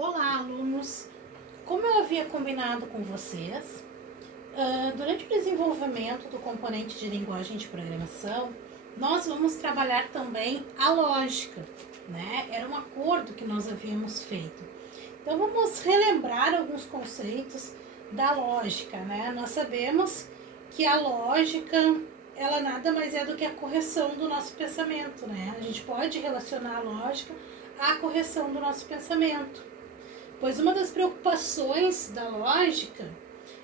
Olá, alunos! Como eu havia combinado com vocês, durante o desenvolvimento do componente de linguagem de programação, nós vamos trabalhar também a lógica, né? Era um acordo que nós havíamos feito. Então, vamos relembrar alguns conceitos da lógica, né? Nós sabemos que a lógica, ela nada mais é do que a correção do nosso pensamento, né? A gente pode relacionar a lógica à correção do nosso pensamento. Pois uma das preocupações da lógica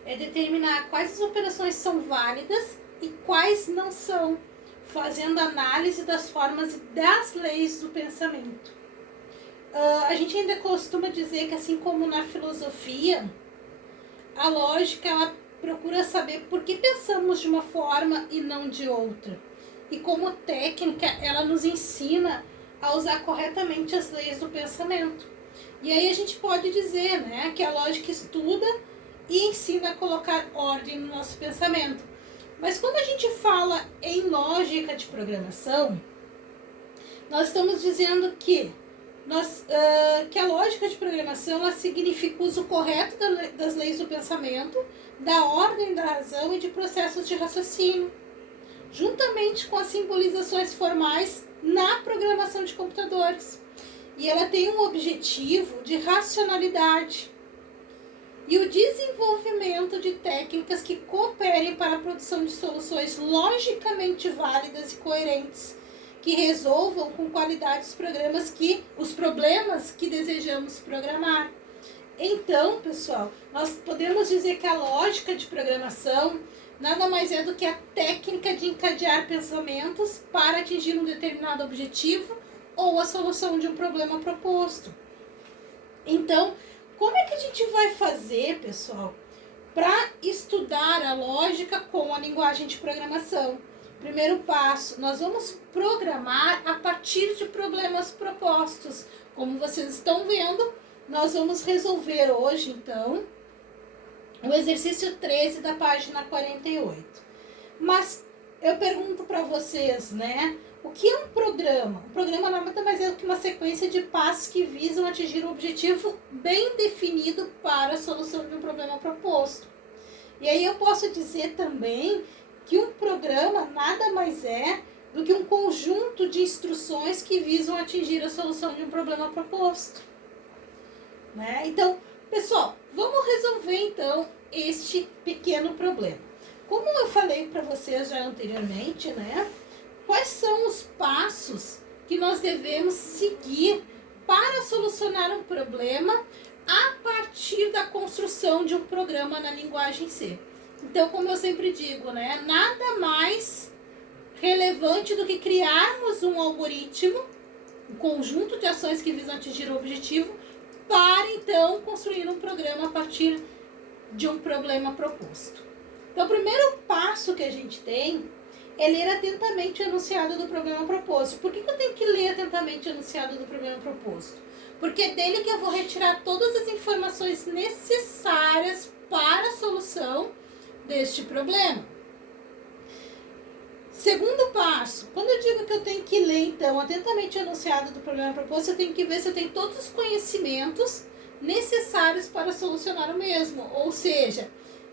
é determinar quais as operações são válidas e quais não são, fazendo análise das formas e das leis do pensamento. A gente ainda costuma dizer que, assim como na filosofia, a lógica ela procura saber por que pensamos de uma forma e não de outra. E como técnica, ela nos ensina a usar corretamente as leis do pensamento. E aí a gente pode dizer, né, que a lógica estuda e ensina a colocar ordem no nosso pensamento. Mas quando a gente fala em lógica de programação, nós estamos dizendo que, que a lógica de programação ela significa o uso correto das leis do pensamento, da ordem da razão e de processos de raciocínio, juntamente com as simbolizações formais na programação de computadores. E ela tem um objetivo de racionalidade e o desenvolvimento de técnicas que cooperem para a produção de soluções logicamente válidas e coerentes, que resolvam com qualidade os problemas que desejamos programar. Então, pessoal, nós podemos dizer que a lógica de programação nada mais é do que a técnica de encadear pensamentos para atingir um determinado objetivo ou a solução de um problema proposto. Então, como é que a gente vai fazer, pessoal, para estudar a lógica com a linguagem de programação? Primeiro passo, nós vamos programar a partir de problemas propostos. Como vocês estão vendo, nós vamos resolver hoje, então, o exercício 13 da página 48. Mas eu pergunto para vocês, né? O que é um programa? Um programa nada mais é do que uma sequência de passos que visam atingir um objetivo bem definido para a solução de um problema proposto. E aí eu posso dizer também que um programa nada mais é do que um conjunto de instruções que visam atingir a solução de um problema proposto. Né? Então, pessoal, vamos resolver então este pequeno problema. Como eu falei para vocês já anteriormente, né? Quais são os passos que nós devemos seguir para solucionar um problema a partir da construção de um programa na linguagem C? Então, como eu sempre digo, né, nada mais relevante do que criarmos um algoritmo, um conjunto de ações que visam atingir o objetivo, para então construir um programa a partir de um problema proposto. Então, o primeiro passo que a gente tem é ler atentamente o enunciado do problema proposto. Por que eu tenho que ler atentamente o enunciado do problema proposto? Porque é dele que eu vou retirar todas as informações necessárias para a solução deste problema. Segundo passo, quando eu digo que eu tenho que ler, então, atentamente o enunciado do problema proposto, eu tenho que ver se eu tenho todos os conhecimentos necessários para solucionar o mesmo. Ou seja,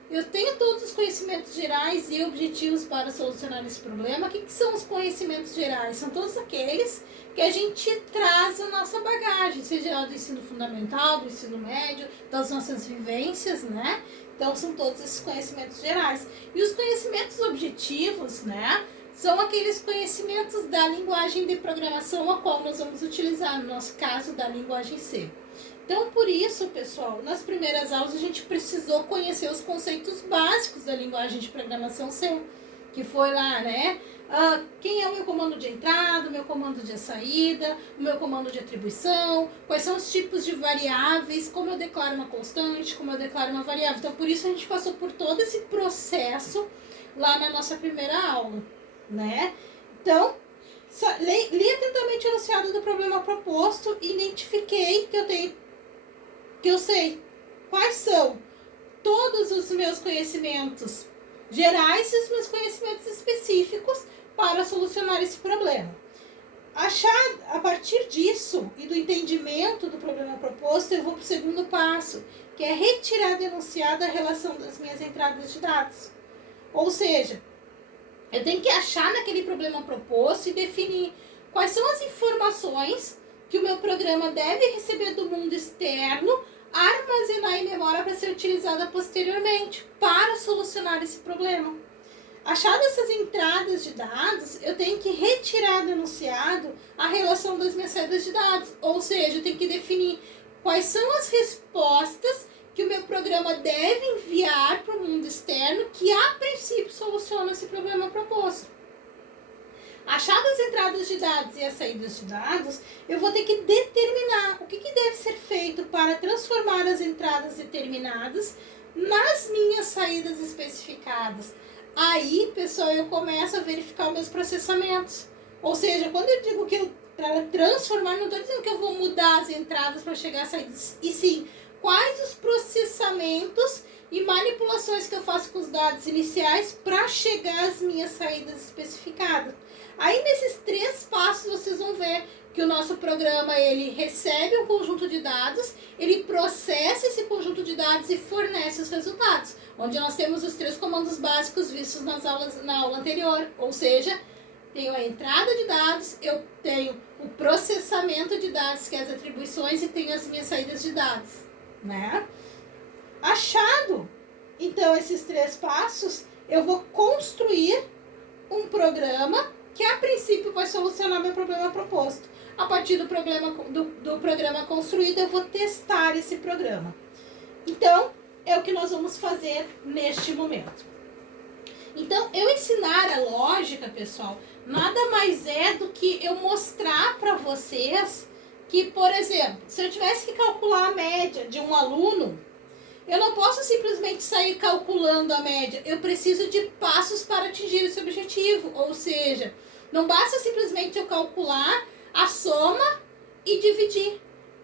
eu tenho todos os conhecimentos gerais e objetivos para solucionar esse problema. O que são os conhecimentos gerais? São todos aqueles que a gente traz na nossa bagagem, seja do ensino fundamental, do ensino médio, das nossas vivências, né? Então, são todos esses conhecimentos gerais. E os conhecimentos objetivos, né? São aqueles conhecimentos da linguagem de programação a qual nós vamos utilizar, no nosso caso, da linguagem C. Então, por isso, pessoal, nas primeiras aulas a gente precisou conhecer os conceitos básicos da linguagem de programação C, que foi lá, né? Quem é o meu comando de entrada, o meu comando de saída, o meu comando de atribuição, quais são os tipos de variáveis, como eu declaro uma constante, como eu declaro uma variável. Então, por isso a gente passou por todo esse processo lá na nossa primeira aula, né? Então, li atentamente o enunciado do problema proposto e identifiquei que eu sei quais são todos os meus conhecimentos gerais e os meus conhecimentos específicos para solucionar esse problema. A partir disso e do entendimento do problema proposto, eu vou para o segundo passo, que é retirar enunciado a relação das minhas entradas de dados. Ou seja, eu tenho que achar naquele problema proposto e definir quais são as informações que o meu programa deve receber do mundo externo, armazenar em memória para ser utilizada posteriormente para solucionar esse problema. Achadas essas entradas de dados, eu tenho que retirar do enunciado a relação das minhas saídas de dados. Ou seja, eu tenho que definir quais são as respostas que o meu programa deve enviar para o mundo externo que, a princípio, soluciona esse problema proposto. Achadas as entradas de dados e as saídas de dados, eu vou ter que determinar o que deve ser feito para transformar as entradas determinadas nas minhas saídas especificadas. Aí, pessoal, eu começo a verificar os meus processamentos. Ou seja, quando eu digo que para transformar, não estou dizendo que eu vou mudar as entradas para chegar às saídas, e sim, quais os processamentos e manipulações que eu faço com os dados iniciais para chegar às minhas saídas especificadas. Aí, nesses 3 passos, vocês vão ver que o nosso programa, ele recebe um conjunto de dados, ele processa esse conjunto de dados e fornece os resultados, onde nós temos os 3 comandos básicos vistos na aula anterior, ou seja, tenho a entrada de dados, eu tenho o processamento de dados, que é as atribuições, e tenho as minhas saídas de dados, né? Achado, então, esses 3 passos, eu vou construir um programa que, a princípio, vai solucionar meu problema proposto. A partir do programa construído, eu vou testar esse programa. Então, é o que nós vamos fazer neste momento. Então, eu ensinar a lógica, pessoal, nada mais é do que eu mostrar para vocês que, por exemplo, se eu tivesse que calcular a média de um aluno, eu não posso simplesmente sair calculando a média. Eu preciso de passos para atingir esse objetivo. Ou seja, não basta simplesmente eu calcular a soma e dividir.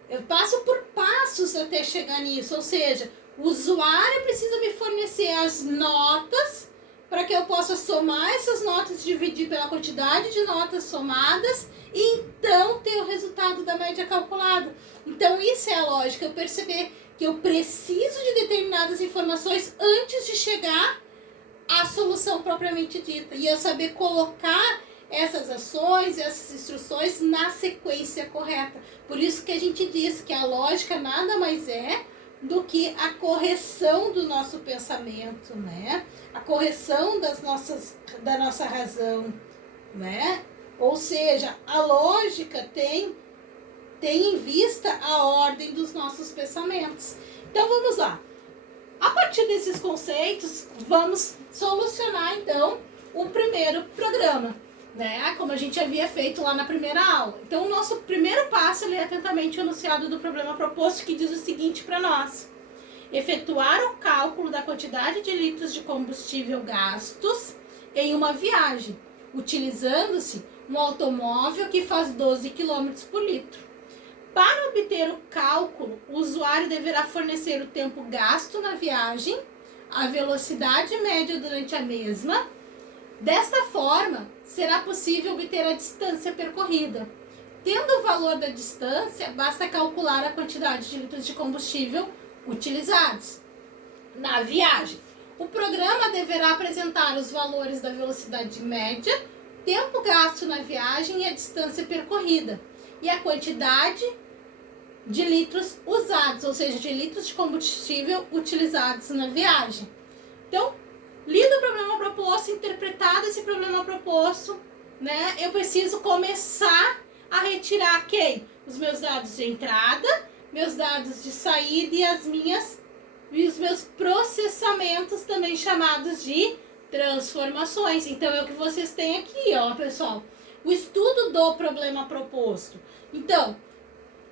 Eu passo por passos até chegar nisso. Ou seja, o usuário precisa me fornecer as notas para que eu possa somar essas notas e dividir pela quantidade de notas somadas e então ter o resultado da média calculada. Então, isso é a lógica, eu perceber que eu preciso de determinadas informações antes de chegar à solução propriamente dita. E eu saber colocar essas ações, essas instruções na sequência correta. Por isso que a gente diz que a lógica nada mais é do que a correção do nosso pensamento, né? A correção da nossa razão, né? Ou seja, a lógica tem em vista a ordem dos nossos pensamentos. Então, vamos lá. A partir desses conceitos, vamos solucionar, então, o primeiro programa, né? Como a gente havia feito lá na primeira aula. Então, o nosso primeiro passo é ler atentamente o enunciado do problema proposto, que diz o seguinte para nós: efetuar o cálculo da quantidade de litros de combustível gastos em uma viagem, utilizando-se um automóvel que faz 12 km por litro. Para obter o cálculo, o usuário deverá fornecer o tempo gasto na viagem, a velocidade média durante a mesma. Desta forma, será possível obter a distância percorrida. Tendo o valor da distância, basta calcular a quantidade de litros de combustível utilizados na viagem. O programa deverá apresentar os valores da velocidade média, tempo gasto na viagem e a distância percorrida, e a quantidade de litros usados, ou seja, de litros de combustível utilizados na viagem. Então, lido o problema proposto, interpretado esse problema proposto, né, eu preciso começar a retirar quem? Os meus dados de entrada, meus dados de saída e os meus processamentos, também chamados de transformações. Então, é o que vocês têm aqui, ó, pessoal. O estudo do problema proposto. Então,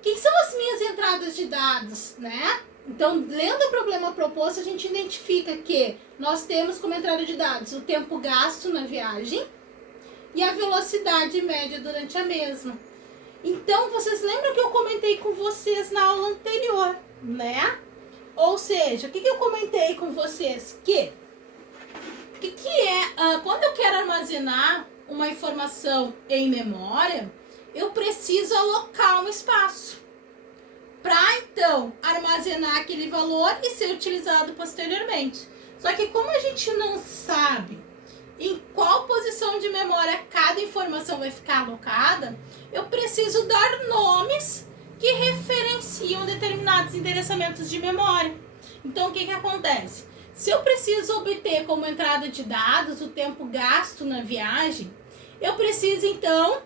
quem são as minhas entradas de dados, né? Então, lendo o problema proposto, a gente identifica que nós temos como entrada de dados o tempo gasto na viagem e a velocidade média durante a mesma. Então, vocês lembram que eu comentei com vocês na aula anterior, né? Ou seja, o que eu comentei com vocês? Quando eu quero armazenar uma informação em memória, eu preciso alocar um espaço para então armazenar aquele valor e ser utilizado posteriormente. Só que como a gente não sabe em qual posição de memória cada informação vai ficar alocada, eu preciso dar nomes que referenciam determinados endereçamentos de memória. Então, o que acontece? Se eu preciso obter como entrada de dados o tempo gasto na viagem, eu preciso, então,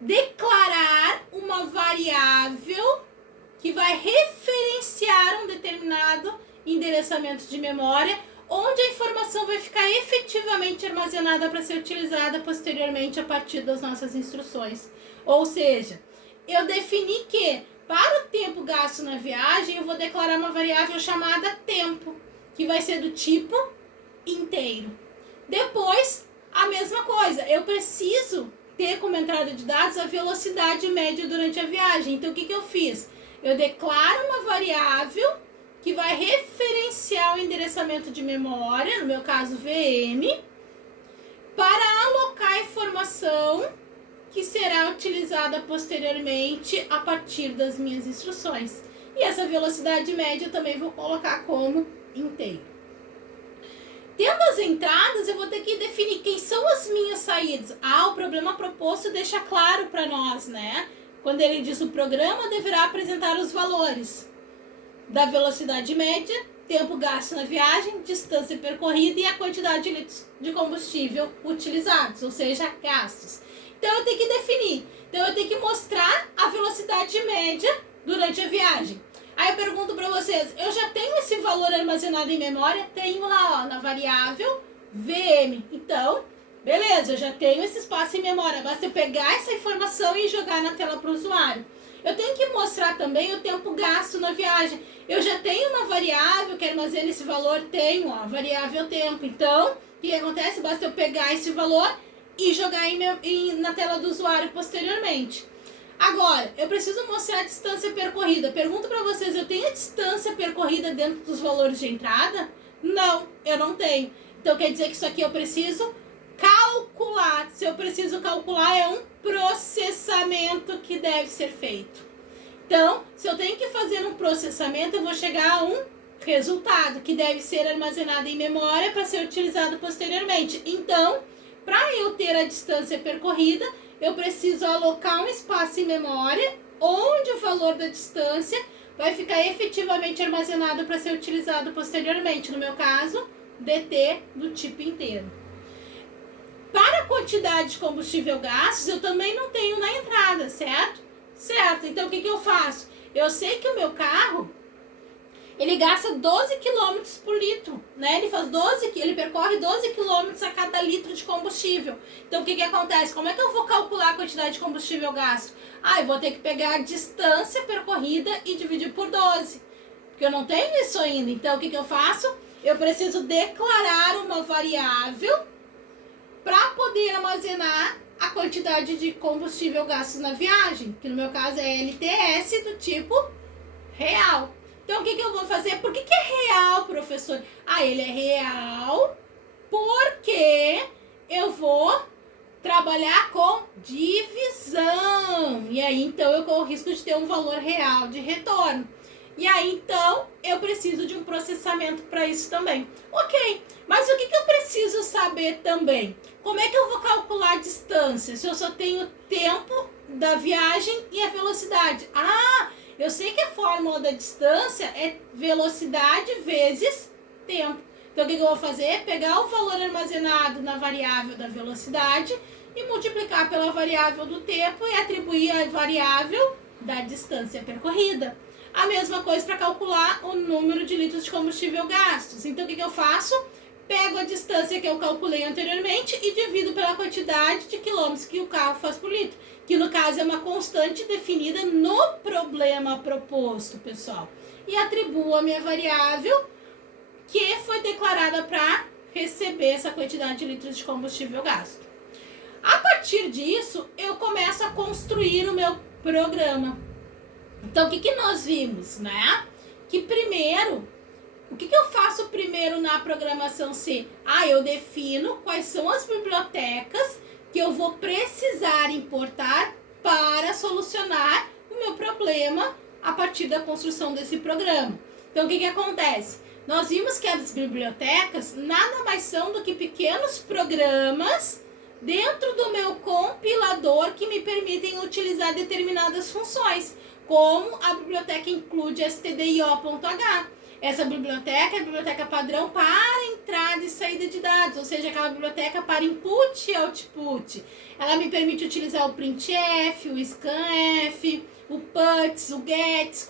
declarar uma variável que vai referenciar um determinado endereçamento de memória, onde a informação vai ficar efetivamente armazenada para ser utilizada posteriormente a partir das nossas instruções. Ou seja, eu defini que para o tempo gasto na viagem, eu vou declarar uma variável chamada tempo, que vai ser do tipo inteiro. Depois, a mesma coisa, eu preciso ter como entrada de dados a velocidade média durante a viagem. Então, o que eu fiz? Eu declaro uma variável que vai referenciar o endereçamento de memória, no meu caso VM, para alocar a informação que será utilizada posteriormente a partir das minhas instruções. E essa velocidade média eu também vou colocar como inteiro. Tendo as entradas, eu vou ter que definir quem são as minhas saídas. O problema proposto deixa claro para nós, né? Quando ele diz o programa deverá apresentar os valores da velocidade média, tempo gasto na viagem, distância percorrida e a quantidade de litros de combustível utilizados, ou seja, gastos. Então eu tenho que definir. Então eu tenho que mostrar a velocidade média durante a viagem. Aí eu pergunto para vocês, eu já tenho esse valor armazenado em memória? Tenho lá, na variável VM. Então, beleza, eu já tenho esse espaço em memória. Basta eu pegar essa informação e jogar na tela para o usuário. Eu tenho que mostrar também o tempo gasto na viagem. Eu já tenho uma variável que armazena esse valor, tenho a variável tempo. Então, o que acontece? Basta eu pegar esse valor e jogar na tela do usuário posteriormente. Agora, eu preciso mostrar a distância percorrida. Pergunto para vocês, eu tenho a distância percorrida dentro dos valores de entrada? Não, eu não tenho. Então, quer dizer que isso aqui eu preciso calcular. Se eu preciso calcular, é um processamento que deve ser feito. Então, se eu tenho que fazer um processamento, eu vou chegar a um resultado que deve ser armazenado em memória para ser utilizado posteriormente. Então, para eu ter a distância percorrida, eu preciso alocar um espaço em memória onde o valor da distância vai ficar efetivamente armazenado para ser utilizado posteriormente. No meu caso, DT do tipo inteiro. Para a quantidade de combustível gastos, eu também não tenho na entrada, certo? Certo. Então, o que eu faço? Eu sei que o meu carro, ele gasta 12 km por litro, né? Ele percorre 12 km a cada litro de combustível. Então, o que acontece? Como é que eu vou calcular a quantidade de combustível gasto? Eu vou ter que pegar a distância percorrida e dividir por 12. Porque eu não tenho isso ainda. Então, o que eu faço? Eu preciso declarar uma variável para poder armazenar a quantidade de combustível gasto na viagem, que no meu caso é LTS do tipo real. Então, o que eu vou fazer? Por que é real, professor? Ele é real porque eu vou trabalhar com divisão. E aí, então, eu corro o risco de ter um valor real de retorno. E aí, então, eu preciso de um processamento para isso também. Ok, mas o que eu preciso saber também? Como é que eu vou calcular a distância se eu só tenho o tempo da viagem e a velocidade? Eu sei que a fórmula da distância é velocidade vezes tempo. Então, o que eu vou fazer? Pegar o valor armazenado na variável da velocidade e multiplicar pela variável do tempo e atribuir a variável da distância percorrida. A mesma coisa para calcular o número de litros de combustível gastos. Então, o que eu faço? Pego a distância que eu calculei anteriormente e divido pela quantidade de quilômetros que o carro faz por litro. Que, no caso, é uma constante definida no problema proposto, pessoal. E atribuo a minha variável que foi declarada para receber essa quantidade de litros de combustível gasto. A partir disso, eu começo a construir o meu programa. Então, o que nós vimos, né? Que primeiro, o que eu faço primeiro na programação C? Eu defino quais são as bibliotecas que eu vou precisar importar para solucionar o meu problema a partir da construção desse programa. Então, o que acontece? Nós vimos que as bibliotecas nada mais são do que pequenos programas dentro do meu compilador que me permitem utilizar determinadas funções, como a biblioteca include stdio.h. Essa biblioteca é a biblioteca padrão para entrada e saída de dados, ou seja, aquela biblioteca para input e output. Ela me permite utilizar o printf, o scanf, o puts, o gets,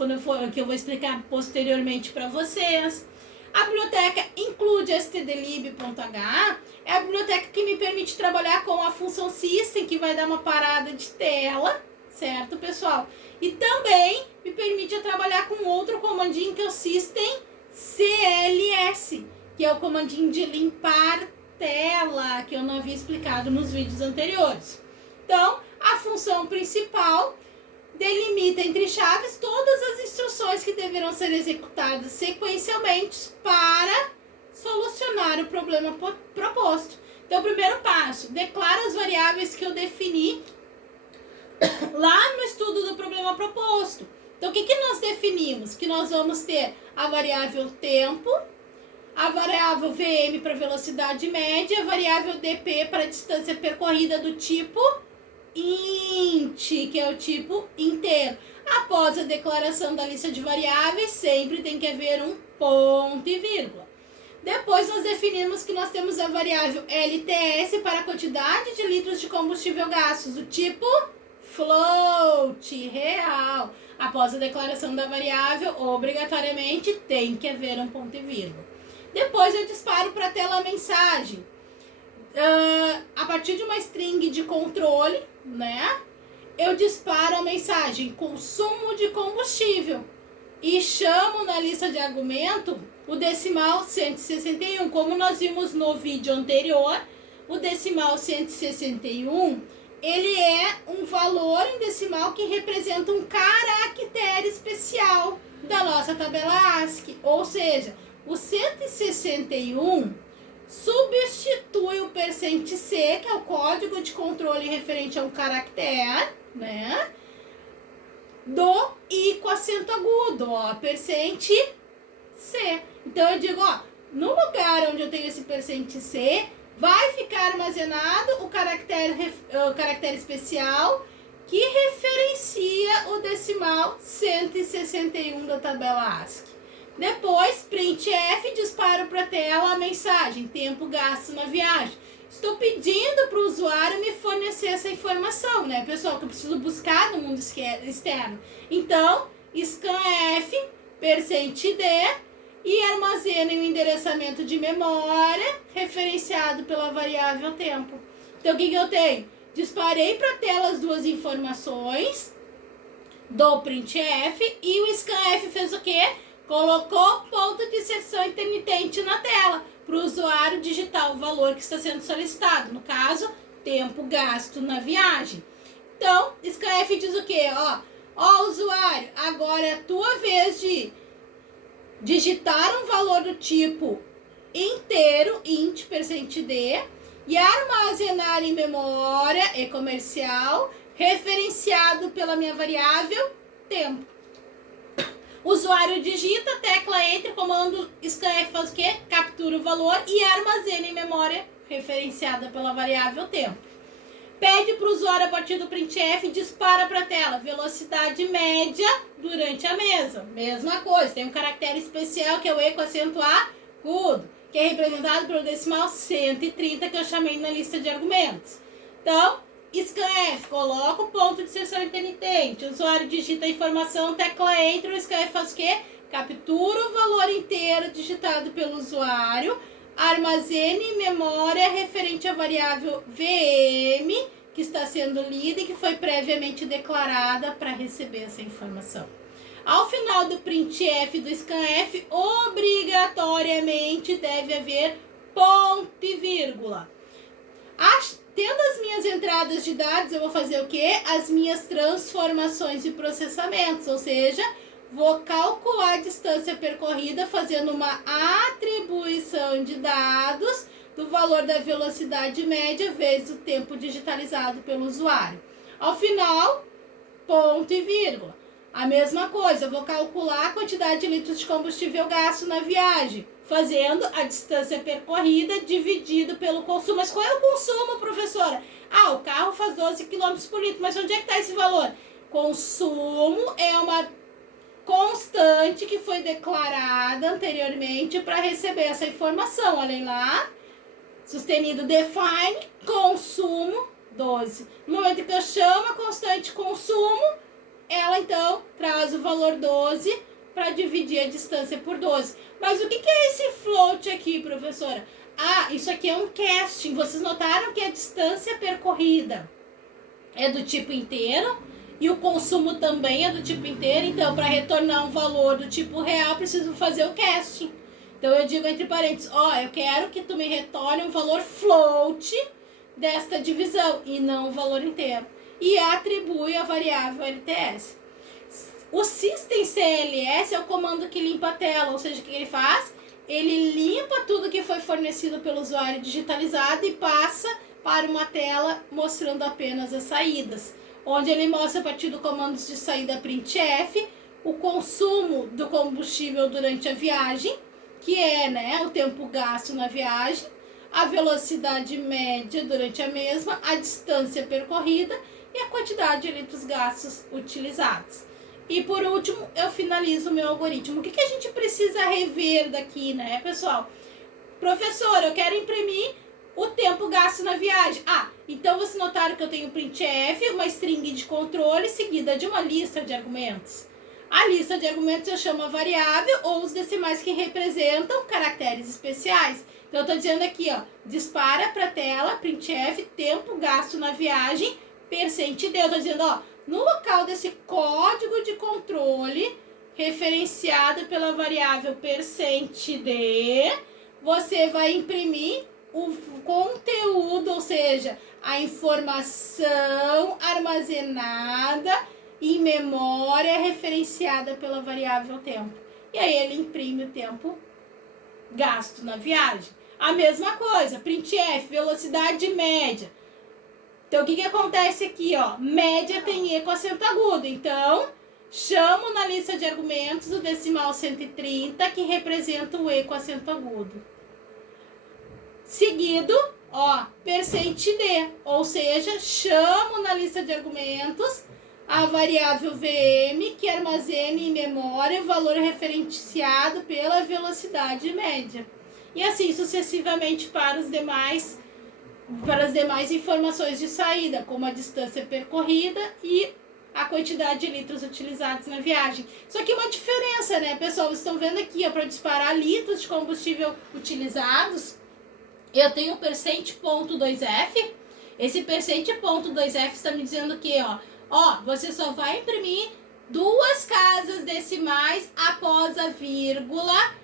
que eu vou explicar posteriormente para vocês. A biblioteca include stdlib.h, é a biblioteca que me permite trabalhar com a função system, que vai dar uma parada de tela, certo, pessoal? E também me permite trabalhar com outro comandinho que é o system cls, que é o comandinho de limpar tela, que eu não havia explicado nos vídeos anteriores. Então, a função principal delimita entre chaves todas as instruções que deverão ser executadas sequencialmente para solucionar o problema proposto. Então, o primeiro passo, declara as variáveis que eu defini lá no estudo do problema proposto. Então, o que nós definimos? Que nós vamos ter a variável tempo, a variável VM para velocidade média, a variável DP para distância percorrida do tipo int, que é o tipo inteiro. Após a declaração da lista de variáveis, sempre tem que haver um ponto e vírgula. Depois nós definimos que nós temos a variável LTS para a quantidade de litros de combustível gastos, do tipo float, real. Após a declaração da variável, obrigatoriamente tem que haver um ponto e vírgula. Depois eu disparo para a tela a mensagem. A partir de uma string de controle, né? Eu disparo a mensagem consumo de combustível e chamo na lista de argumento o decimal 161. Como nós vimos no vídeo anterior, o decimal 161, ele é um valor em decimal que representa um caractere especial da nossa tabela ASCII. Ou seja, o 161 substitui o %C, que é o código de controle referente a um caractere, né? Do I com acento agudo, ó, %C. Então eu digo, ó, no lugar onde eu tenho esse %C, vai ficar armazenado o caractere especial que referencia o decimal 161 da tabela ASCII. Depois, printf, disparo para a tela a mensagem, tempo gasto na viagem. Estou pedindo para o usuário me fornecer essa informação, né, pessoal, que eu preciso buscar no mundo externo. Então, scanf, %d, e armazenem o endereçamento de memória referenciado pela variável tempo. Então, o que eu tenho? Disparei para a tela as duas informações do printf e o scanf fez o quê? Colocou ponto de inserção intermitente na tela para o usuário digitar o valor que está sendo solicitado. No caso, tempo gasto na viagem. Então, scanf diz o quê? Ó, usuário, agora é a tua vez de digitar um valor do tipo inteiro, int, %d, e armazenar em memória e comercial, referenciado pela minha variável tempo. O usuário digita, tecla entre, comando scanf faz o quê? Captura o valor e armazena em memória referenciada pela variável tempo. Pede para o usuário a partir do printf, dispara para a tela, velocidade média durante a mesa. Mesma coisa, tem um caractere especial que é o E com acento agudo, que é representado pelo decimal 130 que eu chamei na lista de argumentos. Então, scanf, coloca o ponto de inserção intermitente, o usuário digita a informação, tecla Enter, o scanf faz o quê? Captura o valor inteiro digitado pelo usuário, armazene em memória referente à variável VM, que está sendo lida e que foi previamente declarada para receber essa informação. Ao final do printf do scanf, obrigatoriamente deve haver ponto e vírgula. Tendo as minhas entradas de dados, eu vou fazer o quê? As minhas transformações e processamentos, ou seja, vou calcular a distância percorrida fazendo uma atribuição de dados do valor da velocidade média vezes o tempo digitalizado pelo usuário. Ao final, ponto e vírgula. A mesma coisa, eu vou calcular a quantidade de litros de combustível gasto na viagem, fazendo a distância percorrida dividido pelo consumo. Mas qual é o consumo, professora? Ah, o carro faz 12 km por litro, mas onde é que está esse valor? Consumo é uma constante que foi declarada anteriormente para receber essa informação. Olhem lá, sustenido define, consumo 12. No momento que eu chamo a constante consumo, ela então traz o valor 12 para dividir a distância por 12. Mas o que é esse float aqui, professora? Ah, isso aqui é um casting. Vocês notaram que a distância percorrida é do tipo inteiro e o consumo também é do tipo inteiro. Então, para retornar um valor do tipo real, preciso fazer o casting. Então, eu digo entre parênteses, eu quero que tu me retorne um valor float desta divisão e não o valor inteiro. E atribui a variável LTS. O system_cls é o comando que limpa a tela, ou seja, o que ele faz? Ele limpa tudo que foi fornecido pelo usuário digitalizado e passa para uma tela mostrando apenas as saídas, onde ele mostra a partir do comando de saída printf o consumo do combustível durante a viagem, que é o tempo gasto na viagem, a velocidade média durante a mesma, a distância percorrida e a quantidade de litros gastos utilizados. E por último, eu finalizo o meu algoritmo. O que a gente precisa rever daqui, né, pessoal? Professor, eu quero imprimir o tempo gasto na viagem. Então vocês notaram que eu tenho printf, uma string de controle seguida de uma lista de argumentos. A lista de argumentos eu chamo a variável ou os decimais que representam caracteres especiais. Então eu estou dizendo aqui, dispara para a tela, printf, tempo gasto na viagem, %d. Eu estou dizendo, no local desse código de controle, referenciado pela variável %d, você vai imprimir o conteúdo, ou seja, a informação armazenada em memória referenciada pela variável tempo. E aí ele imprime o tempo gasto na viagem. A mesma coisa, printf, velocidade média. Então, o que acontece aqui, média tem E com acento agudo. Então, chamo na lista de argumentos o decimal 130, que representa o E com acento agudo. Seguido, %d, ou seja, chamo na lista de argumentos a variável VM, que armazena em memória o valor referenciado pela velocidade média. E assim sucessivamente para as demais informações de saída, como a distância percorrida e a quantidade de litros utilizados na viagem. Só que uma diferença, né, pessoal? Vocês estão vendo aqui, para disparar litros de combustível utilizados, eu tenho o %.2f. Esse %.2f está me dizendo que, você só vai imprimir 2 casas decimais após a vírgula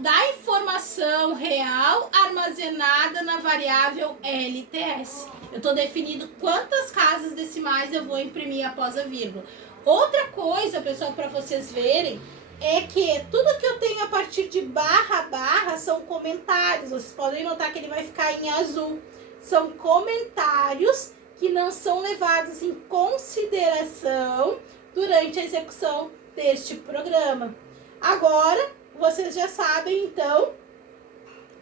da informação real armazenada na variável LTS. Eu estou definindo quantas casas decimais eu vou imprimir após a vírgula. Outra coisa, pessoal, para vocês verem, é que tudo que eu tenho a partir de barra são comentários. Vocês podem notar que ele vai ficar em azul. São comentários que não são levados em consideração durante a execução deste programa. Agora, vocês já sabem, então,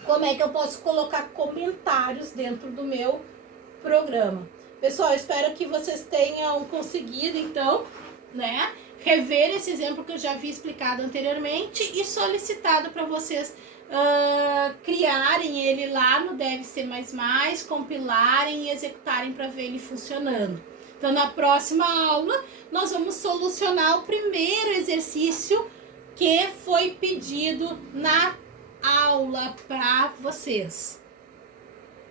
como é que eu posso colocar comentários dentro do meu programa. Pessoal, espero que vocês tenham conseguido, então, rever esse exemplo que eu já havia explicado anteriormente e solicitado para vocês criarem ele lá no Dev C++, compilarem e executarem para ver ele funcionando. Então, na próxima aula, nós vamos solucionar o primeiro exercício que foi pedido na aula para vocês.